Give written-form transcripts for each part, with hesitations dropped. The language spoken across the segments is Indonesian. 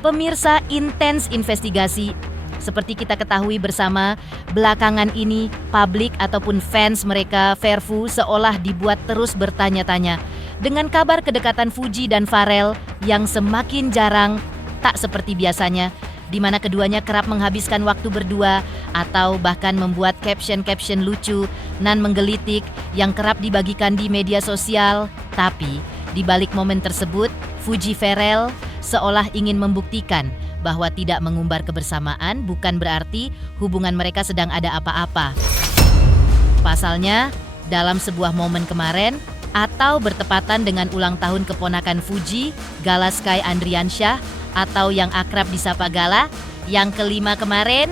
Pemirsa, intens investigasi. Seperti kita ketahui bersama, belakangan ini publik ataupun fans mereka, Verfu, seolah dibuat terus bertanya-tanya dengan kabar kedekatan Fuji dan Pharrell yang semakin jarang, tak seperti biasanya, di mana keduanya kerap menghabiskan waktu berdua atau bahkan membuat caption-caption lucu nan menggelitik yang kerap dibagikan di media sosial. Tapi, di balik momen tersebut, Fuji Pharrell seolah ingin membuktikan bahwa tidak mengumbar kebersamaan bukan berarti hubungan mereka sedang ada apa-apa. Pasalnya, dalam sebuah momen kemarin, atau bertepatan dengan ulang tahun keponakan Fuji, Gala Sky Andriansyah, atau yang akrab disapa Gala, yang kelima kemarin,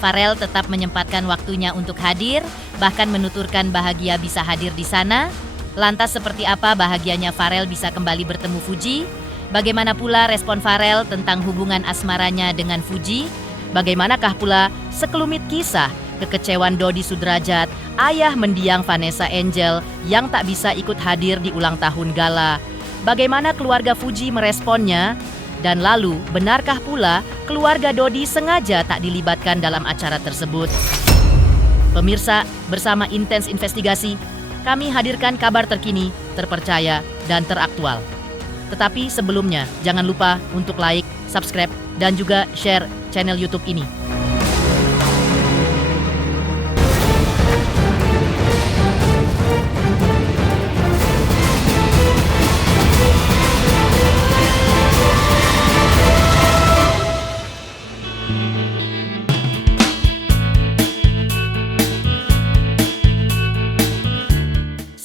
Pharrell tetap menyempatkan waktunya untuk hadir, bahkan menuturkan bahagia bisa hadir di sana. Lantas seperti apa bahagianya Pharrell bisa kembali bertemu Fuji? Bagaimana pula respon Pharrell tentang hubungan asmaranya dengan Fuji? Bagaimanakah pula sekelumit kisah kekecewaan Dodi Sudrajat, ayah mendiang Vanessa Angel yang tak bisa ikut hadir di ulang tahun Gala? Bagaimana keluarga Fuji meresponnya? Dan lalu, benarkah pula keluarga Dodi sengaja tak dilibatkan dalam acara tersebut? Pemirsa, bersama Intens Investigasi, kami hadirkan kabar terkini, terpercaya, dan teraktual. Tetapi sebelumnya, jangan lupa untuk like, subscribe, dan juga share channel YouTube ini.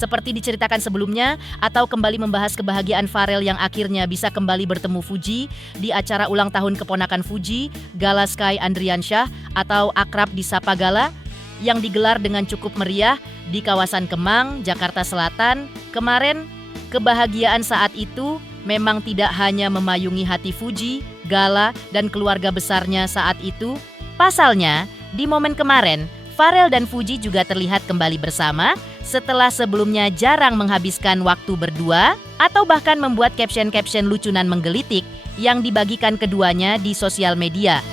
Seperti diceritakan sebelumnya, atau kembali membahas kebahagiaan Pharrell yang akhirnya bisa kembali bertemu Fuji di acara ulang tahun keponakan Fuji, Gala Sky Andriansyah atau akrab disapa Gala, yang digelar dengan cukup meriah di kawasan Kemang, Jakarta Selatan. Kemarin, kebahagiaan saat itu memang tidak hanya memayungi hati Fuji, Gala, dan keluarga besarnya saat itu. Pasalnya, di momen kemarin, Pharrell dan Fuji juga terlihat kembali bersama setelah sebelumnya jarang menghabiskan waktu berdua atau bahkan membuat caption-caption lucunan menggelitik yang dibagikan keduanya di sosial media.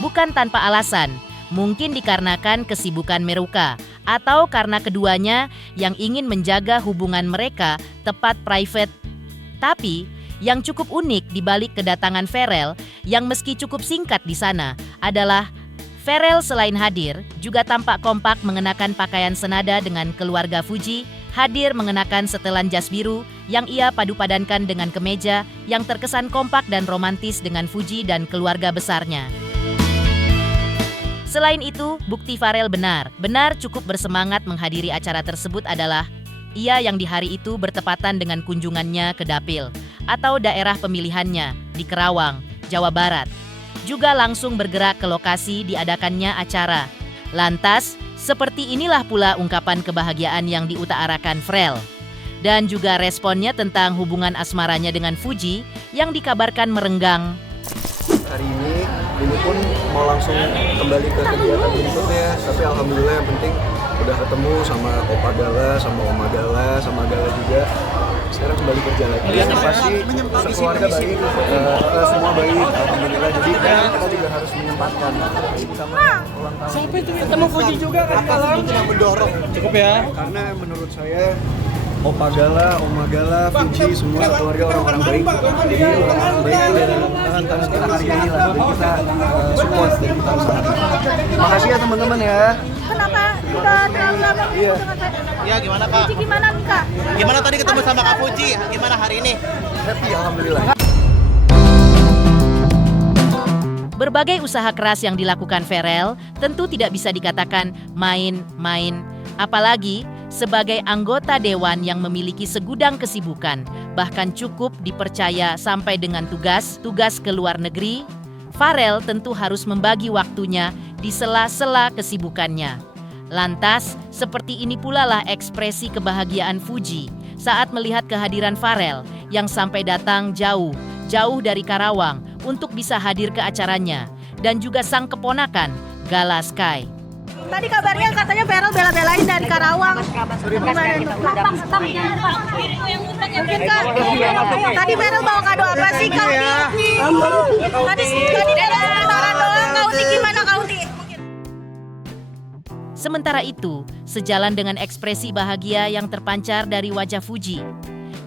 Bukan tanpa alasan, mungkin dikarenakan kesibukan Meruka atau karena keduanya yang ingin menjaga hubungan mereka tepat private. Tapi, yang cukup unik di balik kedatangan Pharrell yang meski cukup singkat di sana adalah Pharrell selain hadir juga tampak kompak mengenakan pakaian senada dengan keluarga Fuji, hadir mengenakan setelan jas biru yang ia padu-padankan dengan kemeja yang terkesan kompak dan romantis dengan Fuji dan keluarga besarnya. Selain itu, bukti Pharrell benar cukup bersemangat menghadiri acara tersebut adalah ia yang di hari itu bertepatan dengan kunjungannya ke Dapil atau daerah pemilihannya di Kerawang, Jawa Barat. Juga langsung bergerak ke lokasi diadakannya acara. Lantas, seperti inilah pula ungkapan kebahagiaan yang diutarakan Pharrell. Dan juga responnya tentang hubungan asmaranya dengan Fuji yang dikabarkan merenggang. Hari ini pun mau langsung kembali ke kegiatan berikutnya, tapi alhamdulillah yang penting udah ketemu sama Opa Gala, sama Oma Gala, sama Gala juga. Sekarang kembali kerja lagi. Yang pasti sekeluarga baik, semua baik, alhamdulillah. Jadi kita juga harus menyempatkan sama ulang tahun. Sampai ketemu Fuji juga kan malam. Yang mendorong. Cukup ya. Karena menurut saya Opa Gala, Oma Gala, Fuji, semua keluarga orang-orang baik. Jadi orang-orang baik dan harus kita hargai lah, dan kita support dan kita usahakan. Makasih ya teman-teman ya. Kenapa udah terlalu lama Iya. dengan Pak? Ya gimana Kak? Fuji gimana nih Kak? Gimana tadi ketemu sama Kak Fuji? Gimana hari ini? Happy alhamdulillah. Berbagai usaha keras yang dilakukan Pharrell tentu tidak bisa dikatakan main-main. Apalagi sebagai anggota dewan yang memiliki segudang kesibukan, bahkan cukup dipercaya sampai dengan tugas ke luar negeri, Pharrell tentu harus membagi waktunya di sela-sela kesibukannya. Lantas, seperti ini pula lah ekspresi kebahagiaan Fuji saat melihat kehadiran Pharrell yang sampai datang jauh dari Karawang untuk bisa hadir ke acaranya, dan juga sang keponakan, Gala Sky. Tadi kabarnya katanya Ferel bela-belain dari Karawang. Gimana itu? Mungkin Kak, tadi Ferel bawa kado apa sih Kak Uti? Tadi Ferel sementara doang, Kak Uti gimana Kak Uti? Sementara itu, sejalan dengan ekspresi bahagia yang terpancar dari wajah Fuji,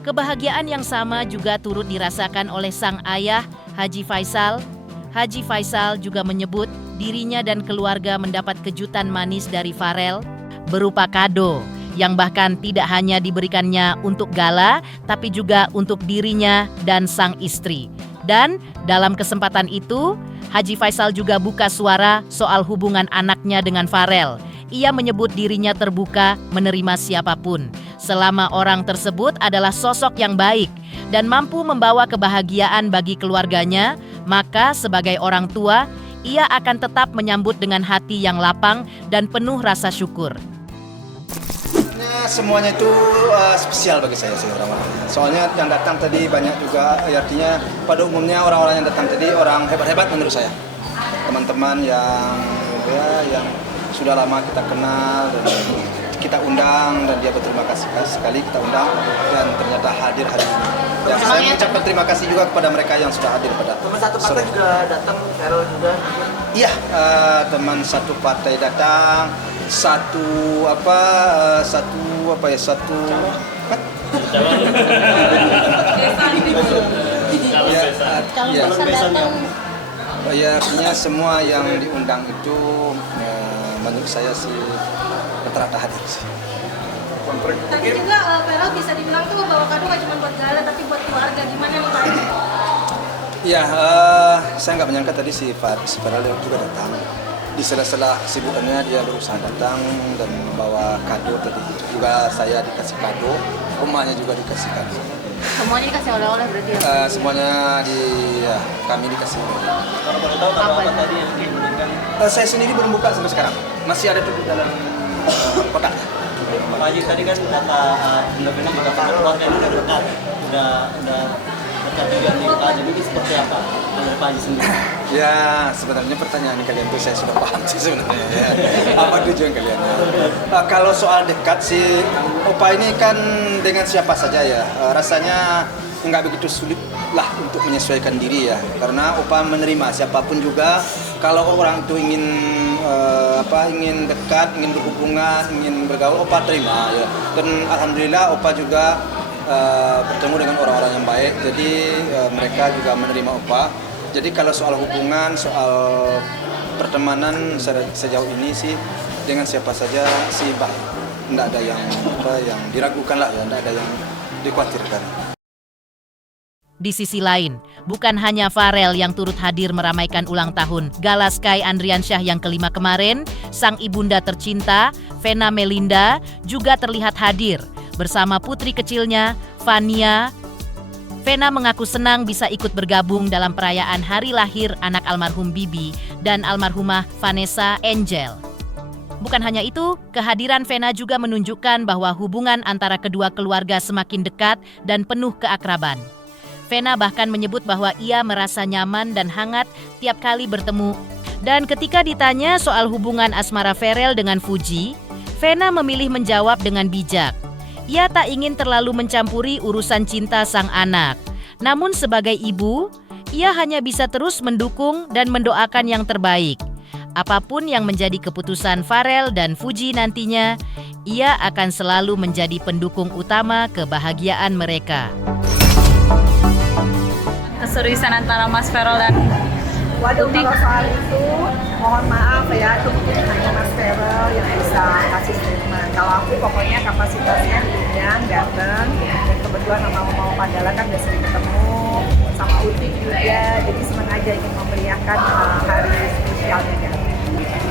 kebahagiaan yang sama juga turut dirasakan oleh sang ayah, Haji Faisal. Haji Faisal juga menyebut dirinya dan keluarga mendapat kejutan manis dari Farel berupa kado yang bahkan tidak hanya diberikannya untuk Gala, tapi juga untuk dirinya dan sang istri. Dan dalam kesempatan itu, Haji Faisal juga buka suara soal hubungan anaknya dengan Farel. Ia menyebut dirinya terbuka menerima siapapun, selama orang tersebut adalah sosok yang baik dan mampu membawa kebahagiaan bagi keluarganya, maka sebagai orang tua, ia akan tetap menyambut dengan hati yang lapang dan penuh rasa syukur. Semuanya itu spesial bagi saya sih orang-orang. Soalnya yang datang tadi banyak juga, artinya pada umumnya orang-orang yang datang tadi orang hebat-hebat menurut saya. Teman-teman yang sudah lama kita kenal dan kita undang, dan dia berterima kasih sekali kita undang dan ternyata hadir hari ini. Dan saya mengucapkan terima kasih juga kepada mereka yang sudah hadir pada Teman satu partai juga datang, Ferel juga. Iya, teman satu partai datang, satu artinya semua yang diundang itu menurut saya sih rata-rata hadir sih. Tadi juga Ferel bisa dibilang tuh bawa kado nggak cuma buat Gala tapi buat keluarga. Gimana nih Pak? Ya, saya nggak menyangka tadi si Farel juga datang. Di sela-sela kesibukannya dia berusaha datang dan membawa kado tadi. Juga saya dikasih kado, rumahnya juga dikasih kado. Semuanya dikasih oleh-oleh berarti ya? Semuanya kami dikasih. Kalau boleh tahu apa tadi yang diinginkan? Saya sendiri belum buka sampai sekarang. Masih ada tuh di dalam kotak. Pak Haji tadi kan data benar-benar juga keluarga ini udah dekat juga nih Pak Haji, ini seperti apa menurut Pak Haji sendiri? Ya, sebenarnya pertanyaan kalian itu saya sudah paham sih sebenarnya ya. Apa tujuan kalian? Kalau soal dekat sih, Opa ini kan dengan siapa saja ya, rasanya nggak begitu sulit lah untuk menyesuaikan diri ya. Karena Opa menerima siapapun juga, kalau orang itu ingin dekat, ingin berhubungan, ingin bergaul, Opa terima ya. Dan alhamdulillah Opa juga bertemu dengan orang-orang yang baik, jadi mereka juga menerima Opa. Jadi kalau soal hubungan, soal pertemanan sejauh ini sih dengan siapa saja sih baik. Tidak ada yang diragukan lah ya, tidak ada yang dikhawatirkan. Di sisi lain, bukan hanya Farel yang turut hadir meramaikan ulang tahun Gala Sky Andriansyah yang kelima kemarin, sang ibunda tercinta, Vena Melinda, juga terlihat hadir bersama putri kecilnya, Fania. Vena mengaku senang bisa ikut bergabung dalam perayaan hari lahir anak almarhum Bibi dan almarhumah Vanessa Angel. Bukan hanya itu, kehadiran Vena juga menunjukkan bahwa hubungan antara kedua keluarga semakin dekat dan penuh keakraban. Vena bahkan menyebut bahwa ia merasa nyaman dan hangat tiap kali bertemu. Dan ketika ditanya soal hubungan asmara Ferel dengan Fuji, Vena memilih menjawab dengan bijak. Ia tak ingin terlalu mencampuri urusan cinta sang anak. Namun sebagai ibu, ia hanya bisa terus mendukung dan mendoakan yang terbaik. Apapun yang menjadi keputusan Farel dan Fuji nantinya, ia akan selalu menjadi pendukung utama kebahagiaan mereka. Keseriusan antara Mas Ferel dan Waduh, kalau soal itu mohon maaf ya, itu mungkin hanya Mas Ferel yang bisa kasih statement. Kalau aku pokoknya kapasitasnya diundang, datang, dan kebetulan sama Mama Padala kan udah sering ketemu, sama Uti juga, jadi senang aja ingin memeriahkan hari spesialnya kan.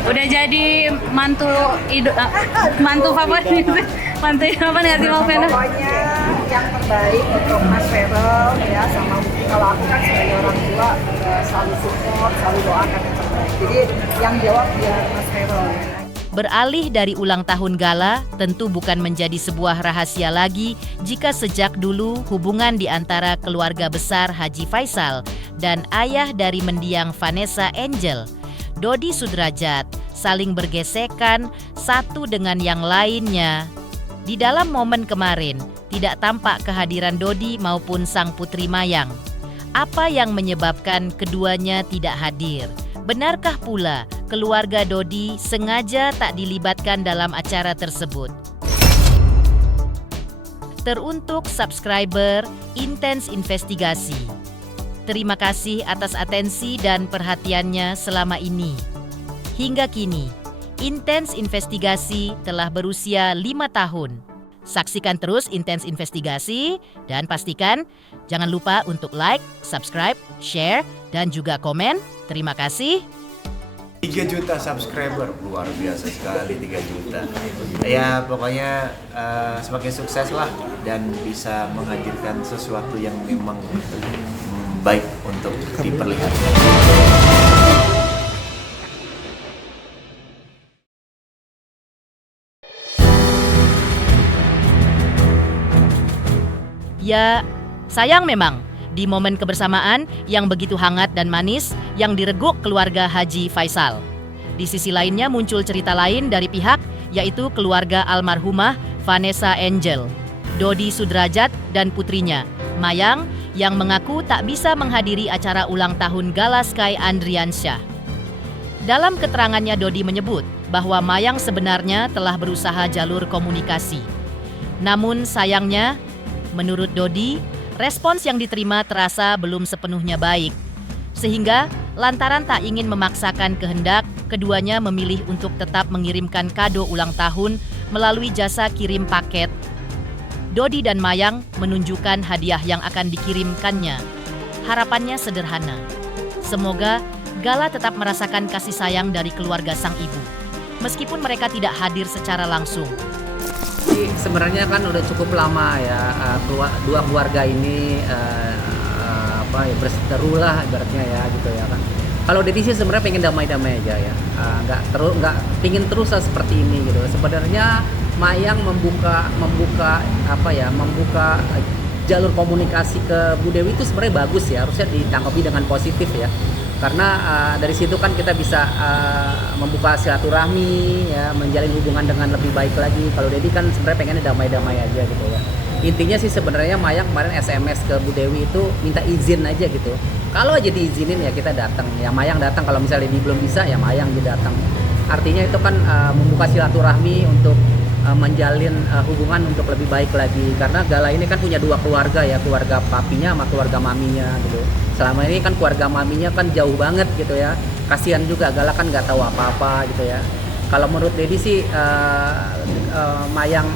udah jadi mantu favorit, mantu apa nih Mas Ferel? Pokoknya yang terbaik untuk Mas Ferel ya, sama Uti. Kalau aku kan sebagai orang tua selalu support, selalu doakan yang terbaik. Jadi yang jawab biar Mas Ferel ya. Beralih dari ulang tahun Gala, tentu bukan menjadi sebuah rahasia lagi jika sejak dulu hubungan di antara keluarga besar Haji Faisal dan ayah dari mendiang Vanessa Angel, Dodi Sudrajat, saling bergesekan satu dengan yang lainnya. Di dalam momen kemarin, tidak tampak kehadiran Dodi maupun sang putri Mayang. Apa yang menyebabkan keduanya tidak hadir? Benarkah pula keluarga Dodi sengaja tak dilibatkan dalam acara tersebut? Teruntuk subscriber Intens Investigasi, terima kasih atas atensi dan perhatiannya selama ini. Hingga kini, Intens Investigasi telah berusia 5 tahun. Saksikan terus Intens Investigasi dan pastikan jangan lupa untuk like, subscribe, share, dan juga komen. Terima kasih. 3 juta subscriber, luar biasa sekali 3 juta. Ya pokoknya semakin sukses lah dan bisa menghadirkan sesuatu yang memang baik untuk diperlihatkan. Ya, sayang memang di momen kebersamaan yang begitu hangat dan manis yang direguk keluarga Haji Faisal. Di sisi lainnya muncul cerita lain dari pihak, yaitu keluarga almarhumah Vanessa Angel, Dodi Sudrajat dan putrinya, Mayang, yang mengaku tak bisa menghadiri acara ulang tahun Gala Sky Andriansyah. Dalam keterangannya Dodi menyebut bahwa Mayang sebenarnya telah berusaha jalur komunikasi. Namun sayangnya, menurut Dodi, respons yang diterima terasa belum sepenuhnya baik. Sehingga lantaran tak ingin memaksakan kehendak, keduanya memilih untuk tetap mengirimkan kado ulang tahun melalui jasa kirim paket. Dodi dan Mayang menunjukkan hadiah yang akan dikirimkannya. Harapannya sederhana. Semoga Gala tetap merasakan kasih sayang dari keluarga sang ibu, meskipun mereka tidak hadir secara langsung. Sebenarnya kan udah cukup lama ya dua keluarga ini berseteru lah ibaratnya ya gitu ya kan. Kalau Dedi sih sebenarnya pengen damai-damai aja ya, nggak pingin terus seperti ini gitu. Sebenarnya Mayang membuka jalur komunikasi ke Bu Dewi itu sebenarnya bagus ya, harusnya ditanggapi dengan positif ya. Karena dari situ kan kita bisa membuka silaturahmi ya, menjalin hubungan dengan lebih baik lagi. Kalau Dedi kan sebenarnya pengennya damai-damai aja gitu ya. Intinya sih sebenarnya Mayang kemarin SMS ke Bu Dewi itu minta izin aja gitu. Kalau aja diizinin ya kita datang. Ya Mayang datang, kalau misalnya Dedi belum bisa ya Mayang dia datang. Artinya itu kan membuka silaturahmi untuk menjalin hubungan untuk lebih baik lagi. Karena Gala ini kan punya 2 keluarga ya, keluarga papinya sama keluarga maminya gitu. Selama ini kan keluarga maminya kan jauh banget gitu ya. Kasihan juga Gala kan nggak tahu apa-apa gitu ya. Kalau menurut Dedi sih Mayang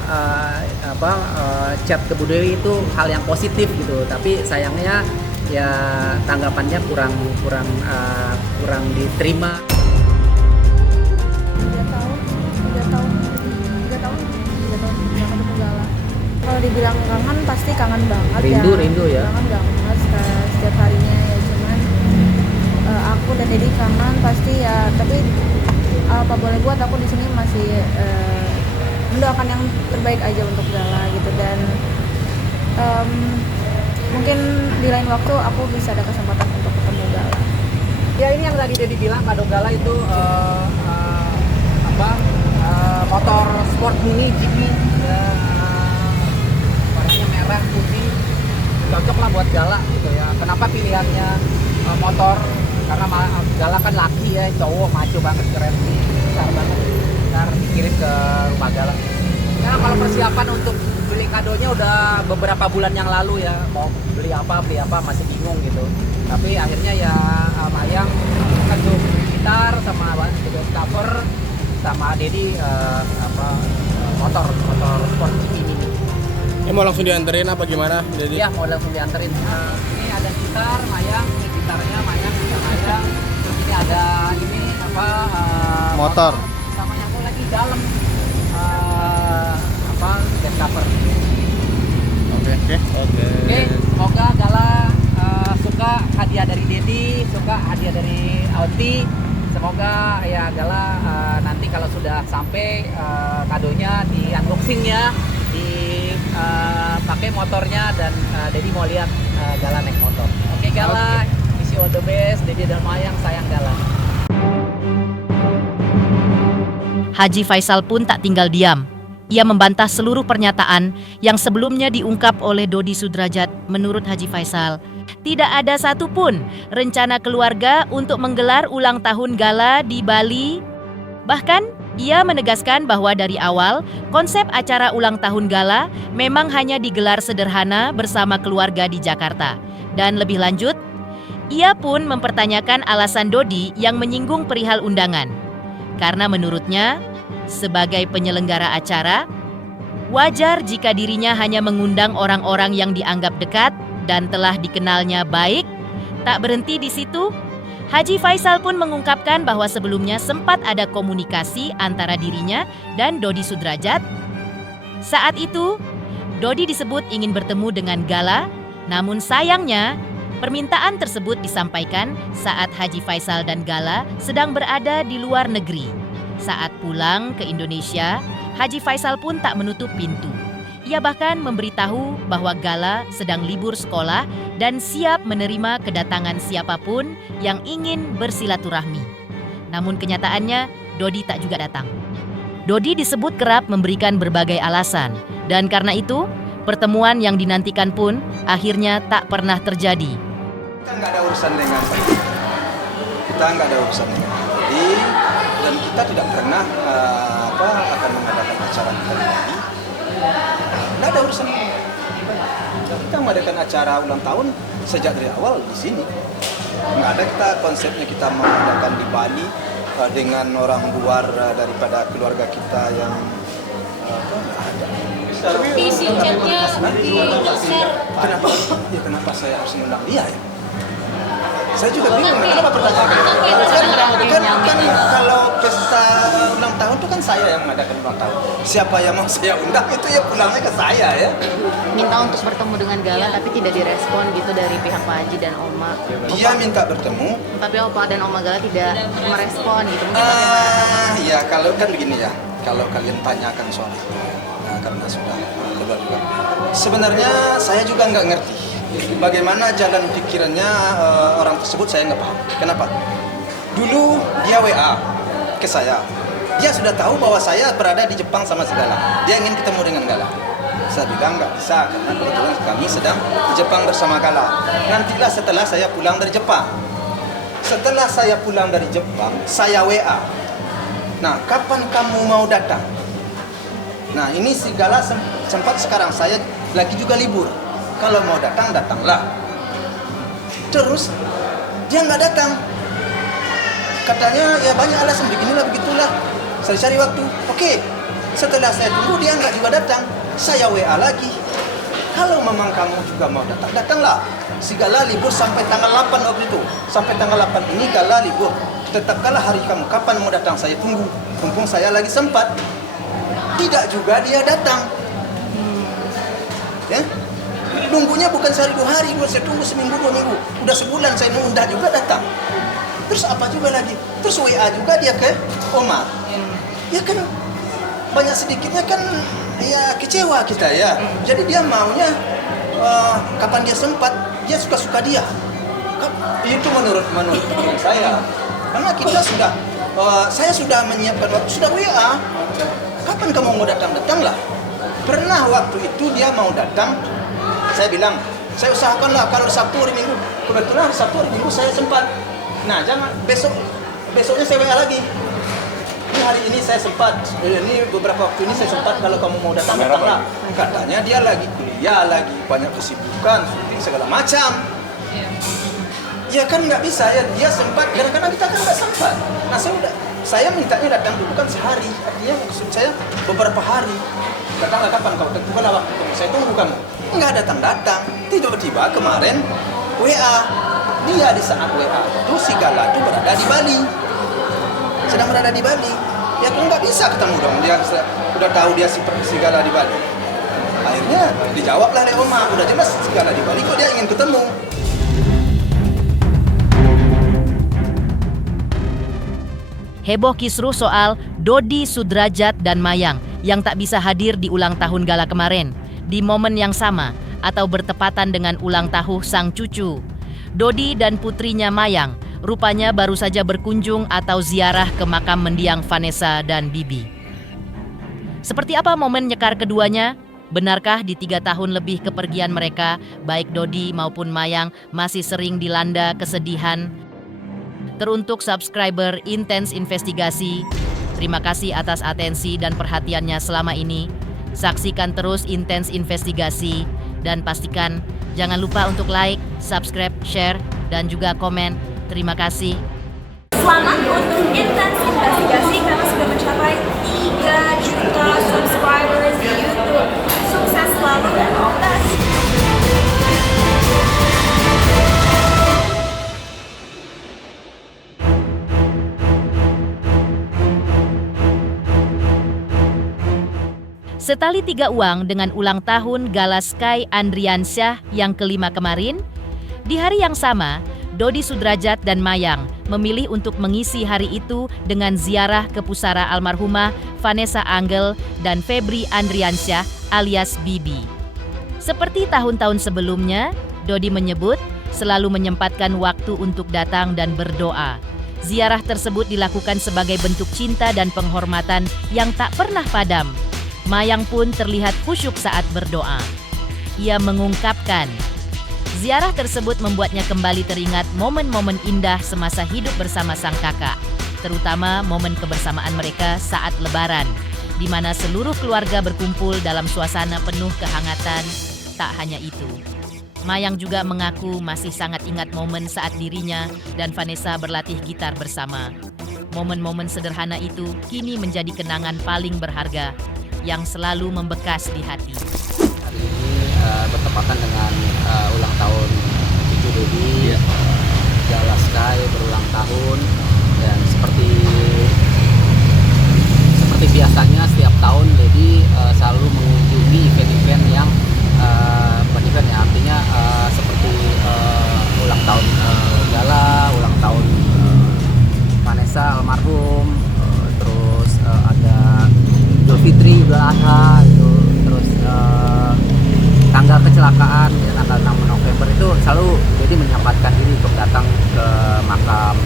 chat ke Bu Dewi itu hal yang positif gitu. Tapi sayangnya ya tanggapannya kurang diterima. 3 tahun nggak ketemu Gala. Kalau dibilang kangen pasti kangen banget. Rindu ya. Kangen banget setiap harinya ya, cuman aku dan Dedi kangen pasti ya, tapi apa boleh buat, aku di sini masih mendoakan yang terbaik aja untuk Gala gitu. Dan mungkin di lain waktu aku bisa ada kesempatan untuk ketemu Gala. Ya ini yang tadi Dedi bilang, kado Gala itu motor sport mini GP ya, warnanya merah putih, cocok lah buat Gala gitu ya. Kenapa pilihannya motor? Karena Gala kan laki ya, cowok maco banget, keren nih, besar banget. Ntar dikirim ke rumah Gala. Karena kalau persiapan untuk beli kadonya udah beberapa bulan yang lalu ya, mau beli apa masih bingung gitu. Tapi akhirnya ya Mayang kan tuh gitar sama cover sama Dedi motor sport ini. Ini mau langsung dianterin apa gimana, Dedi? Iya, mau langsung dianterin. Ini ada gitar Mayang, ini gitarnya Mayang, terus ini ada motor. Sama yang lagi dalam gas cover. Oke. Semoga Gala suka hadiah dari Dedi, suka hadiah dari Auti. Semoga ya Gala nanti kalau sudah sampai kadonya di unboxing ya, pakai motornya, dan Dedi mau lihat Gala naik motor. Oke Gala, wish you all the best. Dedi dan Mayang sayang Gala. Haji Faisal pun tak tinggal diam. Ia membantah seluruh pernyataan yang sebelumnya diungkap oleh Dodi Sudrajat. Menurut Haji Faisal, tidak ada satupun rencana keluarga untuk menggelar ulang tahun gala di Bali. Bahkan, ia menegaskan bahwa dari awal, konsep acara ulang tahun gala memang hanya digelar sederhana bersama keluarga di Jakarta. Dan lebih lanjut, ia pun mempertanyakan alasan Dodi yang menyinggung perihal undangan. Karena menurutnya, sebagai penyelenggara acara, wajar jika dirinya hanya mengundang orang-orang yang dianggap dekat dan telah dikenalnya baik. Tak berhenti di situ, Haji Faisal pun mengungkapkan bahwa sebelumnya sempat ada komunikasi antara dirinya dan Dodi Sudrajat. Saat itu, Dodi disebut ingin bertemu dengan Gala, namun sayangnya permintaan tersebut disampaikan saat Haji Faisal dan Gala sedang berada di luar negeri. Saat pulang ke Indonesia, Haji Faisal pun tak menutup pintu. Ia bahkan memberitahu bahwa Gala sedang libur sekolah dan siap menerima kedatangan siapapun yang ingin bersilaturahmi. Namun kenyataannya, Dodi tak juga datang. Dodi disebut kerap memberikan berbagai alasan, dan karena itu, pertemuan yang dinantikan pun akhirnya tak pernah terjadi. Kita nggak ada urusan dengan Dodi. Kita nggak ada urusan dengan Dodi, dan kita tidak pernah akan mengadakan acara kita di Bali. Nggak ada urusan. Kita mengadakan acara ulang tahun sejak dari awal di sini. Nggak ada kita konsepnya kita mengadakan di Bali dengan orang luar daripada keluarga kita yang nggak ada. Tapi chatnya di-share. Kenapa saya harus mengundang dia ya? Saya juga bingung, kenapa pertanyaan kan kalau pesta ulang tahun itu kan saya yang mengadakan ulang tahun. Siapa yang mau saya undang itu ya pulangnya ke saya ya. Minta untuk bertemu dengan Gala tapi tidak direspon gitu dari pihak Pak Haji dan Oma. Dia minta bertemu. Tapi Opa dan Oma Gala tidak merespon gitu. Ya kalau kan begini ya, kalau kalian tanyakan soal itu, karena sudah keluar juga. Sebenarnya saya juga nggak ngerti. Bagaimana jalan pikirannya orang tersebut saya nggak paham. Kenapa? Dulu dia WA ke saya. Dia sudah tahu bahwa saya berada di Jepang sama si Gala. Dia ingin ketemu dengan Gala. Saya bilang nggak bisa karena kebetulan kami sedang di Jepang bersama Gala. Nantilah setelah saya pulang dari Jepang. Setelah saya pulang dari Jepang, saya WA. Nah, kapan kamu mau datang? Nah, ini si Gala sempat sekarang saya lagi juga libur. Kalau mau datang, datanglah. Terus, dia nggak datang. Katanya, ya banyak alasan, beginilah, begitulah. Saya cari waktu. Oke, setelah saya tunggu, dia nggak juga datang. Saya WA lagi. Kalau memang kamu juga mau datang, datanglah. Si Gala libur sampai tanggal 8 waktu itu. Sampai tanggal 8 ini Gala libur. Tetapkanlah hari kamu. Kapan mau datang, saya tunggu. Mumpung saya lagi sempat. Tidak juga dia datang. Ya? Nunggunya bukan sehari 2 hari, saya tunggu seminggu 2 minggu, udah sebulan saya mau undang juga datang. Terus apa juga lagi? Terus WA juga dia ke Oma. Ya kan banyak sedikitnya kan ya kecewa kita ya. Jadi dia maunya kapan dia sempat, dia suka-suka dia. Itu menurut saya. Karena kita sudah saya sudah menyiapkan waktu, sudah WA. Kapan kamu mau datang? Datanglah. Pernah waktu itu dia mau datang. Saya bilang, saya usahakanlah kalau Sabtu hari Minggu. Kebetulan Sabtu hari Minggu saya sempat. Nah, jangan besoknya saya WA lagi. Ini hari ini saya sempat. Ini beberapa waktu ini saya sempat. Kalau kamu mau datang, datanglah. Katanya dia lagi kuliah, lagi banyak kesibukan, syuting segala macam. Ya kan nggak bisa ya. Dia sempat. Kadang-kadang kita kan nggak sempat. Nah, saya mintanya datang dulu kan sehari. Artinya maksud saya beberapa hari. Datanglah kapan kau? Tentukanlah waktu kamu. Saya tunggu kamu. Nggak datang-datang. Tiba-tiba kemarin WA. Dia di saat WA itu si Gala itu berada di Bali. Sedang berada di Bali. Ya aku nggak bisa ketemu dong. Dia udah tahu dia si Gala di Bali. Akhirnya dijawablah oleh Oma. Udah jelas si Gala di Bali kok dia ingin ketemu. Heboh kisruh soal Dodi Sudrajat dan Mayang yang tak bisa hadir di ulang tahun Gala kemarin di momen yang sama atau bertepatan dengan ulang tahun sang cucu. Dodi dan putrinya Mayang rupanya baru saja berkunjung atau ziarah ke makam mendiang Vanessa dan Bibi. Seperti apa momen nyekar keduanya? Benarkah di 3 tahun lebih kepergian mereka, baik Dodi maupun Mayang masih sering dilanda kesedihan? Teruntuk subscriber Intens Investigasi, terima kasih atas atensi dan perhatiannya selama ini. Saksikan terus Intens Investigasi dan pastikan jangan lupa untuk like, subscribe, share, dan juga komen. Terima kasih. Selamat untuk Intens Investigasi karena sudah mencapai 3 juta subscribers di YouTube. Sukses selalu dan all the best. Setali 3 uang dengan ulang tahun Gala Sky Andriansyah yang kelima kemarin, di hari yang sama, Dodi Sudrajat dan Mayang memilih untuk mengisi hari itu dengan ziarah ke pusara almarhumah Vanessa Angel dan Febri Andriansyah alias Bibi. Seperti tahun-tahun sebelumnya, Dodi menyebut selalu menyempatkan waktu untuk datang dan berdoa. Ziarah tersebut dilakukan sebagai bentuk cinta dan penghormatan yang tak pernah padam. Mayang pun terlihat khusyuk saat berdoa. Ia mengungkapkan, ziarah tersebut membuatnya kembali teringat momen-momen indah semasa hidup bersama sang kakak, terutama momen kebersamaan mereka saat Lebaran, di mana seluruh keluarga berkumpul dalam suasana penuh kehangatan. Tak hanya itu, Mayang juga mengaku masih sangat ingat momen saat dirinya dan Vanessa berlatih gitar bersama. Momen-momen sederhana itu kini menjadi kenangan paling berharga yang selalu membekas di hati. Hari ini bertepatan dengan ulang tahun Cucu Dodi, Gala Sky berulang tahun, dan seperti biasanya setiap tahun Dodi selalu mengunjungi event-event yang event ya, artinya seperti ulang tahun Gala, ulang tahun Vanessa almarhum, terus ada Idul Fitri, Idul Adha, terus tanggal kecelakaan ya, tanggal 6 November itu selalu jadi menyempatkan diri untuk datang ke makam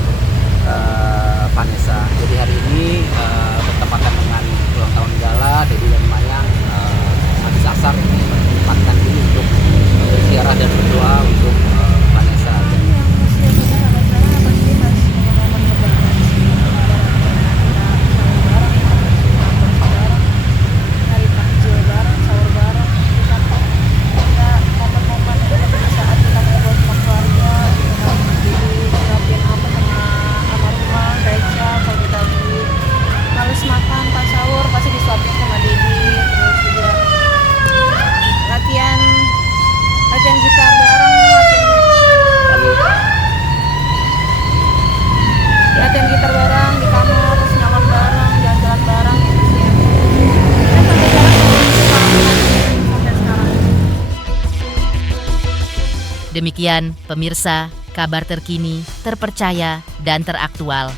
Vanessa. Jadi hari ini bertepatan dengan ulang tahun Gala, Dedi dan Mayang habis asar ini menyempatkan diri untuk ziarah dan berdoa untuk Vanessa. Latihan gitar bareng di kamar, terus nyaman bareng, jalan-jalan bareng gitu sih ya. Sampai sekarang. Demikian pemirsa, kabar terkini, terpercaya, dan teraktual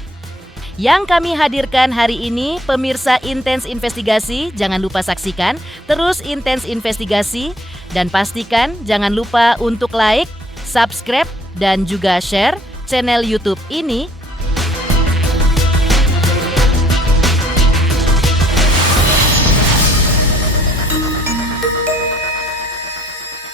yang kami hadirkan hari ini. Pemirsa Intens Investigasi, jangan lupa saksikan terus Intens Investigasi, dan pastikan jangan lupa untuk like, subscribe, dan juga share channel YouTube ini